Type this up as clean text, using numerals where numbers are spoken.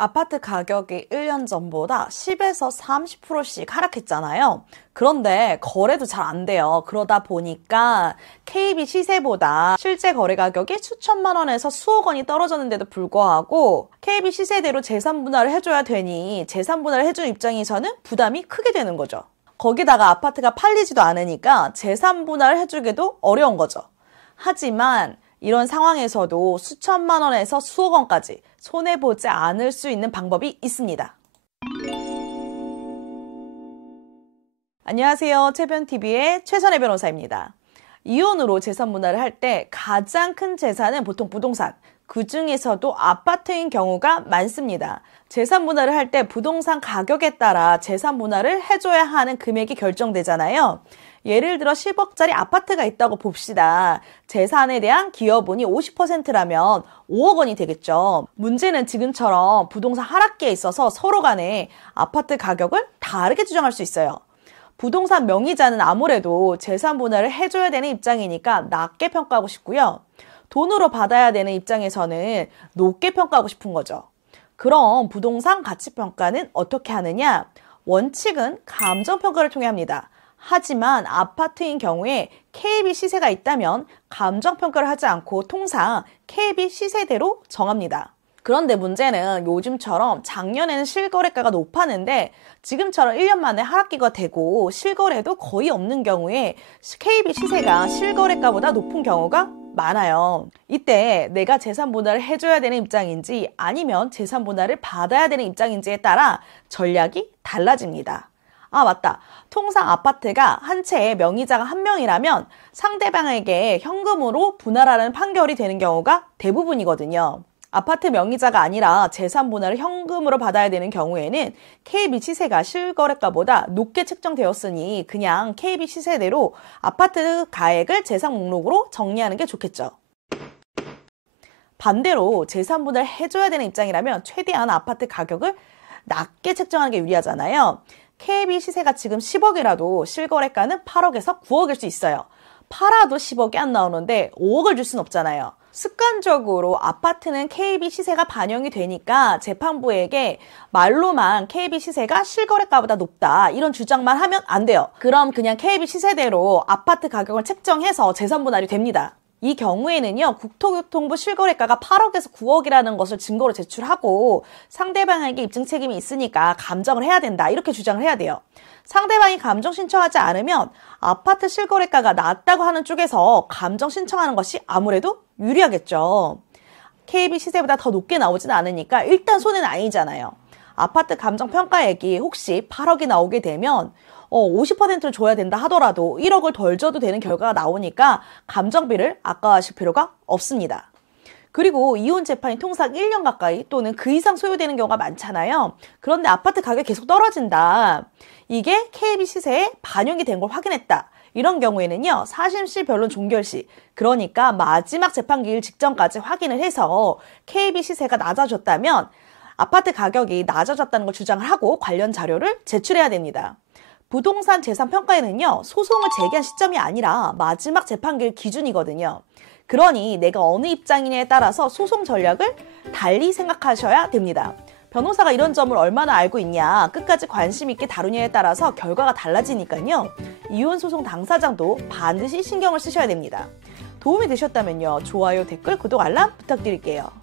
아파트 가격이 1년 전보다 10에서 30%씩 하락했잖아요. 그런데 거래도 잘 안 돼요. 그러다 보니까 KB 시세보다 실제 거래 가격이 수천만 원에서 수억 원이 떨어졌는데도 불구하고 KB 시세대로 재산 분할을 해줘야 되니 재산 분할을 해주는 입장에서는 부담이 크게 되는 거죠. 거기다가 아파트가 팔리지도 않으니까 재산 분할을 해주기도 어려운 거죠. 하지만 이런 상황에서도 수천만 원에서 수억 원까지 손해보지 않을 수 있는 방법이 있습니다. 안녕하세요. 최변TV의 최선혜 변호사입니다. 이혼으로 재산 분할을 할 때 가장 큰 재산은 보통 부동산, 그 중에서도 아파트인 경우가 많습니다. 재산 분할을 할 때 부동산 가격에 따라 재산 분할을 해줘야 하는 금액이 결정되잖아요. 예를 들어 10억짜리 아파트가 있다고 봅시다. 재산에 대한 기여분이 50%라면 5억 원이 되겠죠. 문제는 지금처럼 부동산 하락기에 있어서 서로 간에 아파트 가격을 다르게 주장할 수 있어요. 부동산 명의자는 아무래도 재산 분할을 해줘야 되는 입장이니까 낮게 평가하고 싶고요. 돈으로 받아야 되는 입장에서는 높게 평가하고 싶은 거죠. 그럼 부동산 가치평가는 어떻게 하느냐? 원칙은 감정평가를 통해 합니다. 하지만 아파트인 경우에 KB 시세가 있다면 감정평가를 하지 않고 통상 KB 시세대로 정합니다. 그런데 문제는 요즘처럼 작년에는 실거래가가 높았는데 지금처럼 1년 만에 하락기가 되고 실거래도 거의 없는 경우에 KB 시세가 실거래가보다 높은 경우가 많아요. 이때 내가 재산 분할을 해줘야 되는 입장인지 아니면 재산 분할을 받아야 되는 입장인지에 따라 전략이 달라집니다. 아, 맞다. 통상 아파트가 한 채에 명의자가 한 명이라면 상대방에게 현금으로 분할하는 판결이 되는 경우가 대부분이거든요. 아파트 명의자가 아니라 재산 분할을 현금으로 받아야 되는 경우에는 KB 시세가 실거래가보다 높게 책정되었으니 그냥 KB 시세대로 아파트 가액을 재산 목록으로 정리하는 게 좋겠죠. 반대로 재산 분할을 해줘야 되는 입장이라면 최대한 아파트 가격을 낮게 책정하는 게 유리하잖아요. KB 시세가 지금 10억이라도 실거래가는 8억에서 9억일 수 있어요. 팔아도 10억이 안 나오는데 5억을 줄 순 없잖아요. 습관적으로 아파트는 KB 시세가 반영이 되니까 재판부에게 말로만 KB 시세가 실거래가보다 높다 이런 주장만 하면 안 돼요. 그럼 그냥 KB 시세대로 아파트 가격을 책정해서 재산 분할이 됩니다. 이 경우에는요, 국토교통부 실거래가가 8억에서 9억이라는 것을 증거로 제출하고 상대방에게 입증 책임이 있으니까 감정을 해야 된다. 이렇게 주장을 해야 돼요. 상대방이 감정 신청하지 않으면 아파트 실거래가가 낮다고 하는 쪽에서 감정 신청하는 것이 아무래도 유리하겠죠. KB 시세보다 더 높게 나오진 않으니까 일단 손해는 아니잖아요. 아파트 감정평가액이 혹시 8억이 나오게 되면 50%를 줘야 된다 하더라도 1억을 덜 줘도 되는 결과가 나오니까 감정비를 아까워하실 필요가 없습니다. 그리고 이혼 재판이 통상 1년 가까이 또는 그 이상 소요되는 경우가 많잖아요. 그런데 아파트 가격이 계속 떨어진다. 이게 KB 시세에 반영이 된 걸 확인했다. 이런 경우에는요, 4심시 변론 종결시, 그러니까 마지막 재판 기일 직전까지 확인을 해서 KB 시세가 낮아졌다면 아파트 가격이 낮아졌다는 걸 주장을 하고 관련 자료를 제출해야 됩니다. 부동산 재산 평가에는요, 소송을 제기한 시점이 아니라 마지막 재판기일 기준이거든요. 그러니 내가 어느 입장이냐에 따라서 소송 전략을 달리 생각하셔야 됩니다. 변호사가 이런 점을 얼마나 알고 있냐, 끝까지 관심 있게 다루냐에 따라서 결과가 달라지니까요. 이혼 소송 당사자도 반드시 신경을 쓰셔야 됩니다. 도움이 되셨다면요, 좋아요, 댓글, 구독, 알람 부탁드릴게요.